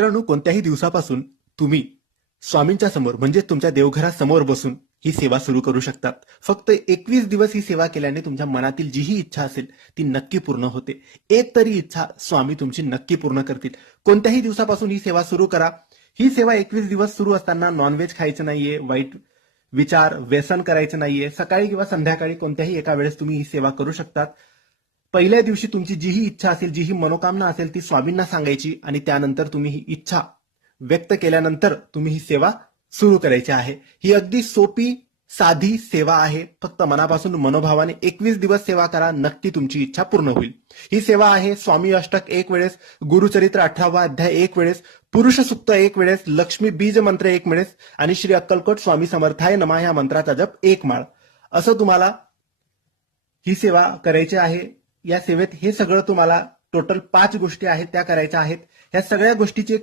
मित्रांनो, कोणत्याही दिवसापासून तुम्ही स्वामींच्या समोर म्हणजे तुमच्या देवघरासमोर बसून ही सेवा सुरू करू शकतात. फक्त 21 दिवस ही सेवा केल्याने तुमच्या मनातील जीही इच्छा असेल ती नक्की पूर्ण होते. एक तरी इच्छा स्वामी तुमची नक्की पूर्ण करतील. कोणत्याही दिवसापासून ही सेवा सुरू करा. ही सेवा 21 दिवस सुरू असताना नॉनव्हेज खायचं नाहीये, वाईट विचार, व्यसन करायचं नाहीये. सकाळी किंवा संध्याकाळी कोणत्याही एका वेळेस तुम्ही ही सेवा करू शकतात. पहिल्या दिवशी तुमची जीही इच्छा असेल, जीही मनोकामना असेल ती स्वामींना सांगायची आणि त्यानंतर तुम्ही ही इच्छा व्यक्त केल्यानंतर तुम्ही ही सेवा सुरू करायची आहे. ही अगदी सोपी साधी सेवा आहे. फक्त मनापासून मनोभावाने 21 दिवस सेवा करा, नक्की तुमची इच्छा पूर्ण होईल. ही सेवा आहे स्वामी अष्टक 1 वेळेस, गुरुचरित्र 18वा अध्याय 1 वेळेस, पुरुष सुक्त 1 वेळेस, लक्ष्मी बीज मंत्र 1 वेळेस आणि श्री अक्कलकोट स्वामी समर्थाय नमः या मंत्राचा जप 1 माळ. असं तुम्हाला ही सेवा करायची आहे. या सेवेत हे सगळं तुम्हाला टोटल 5 गोष्टी आहेत त्या करायच्या आहेत. या सगळ्या गोष्टीची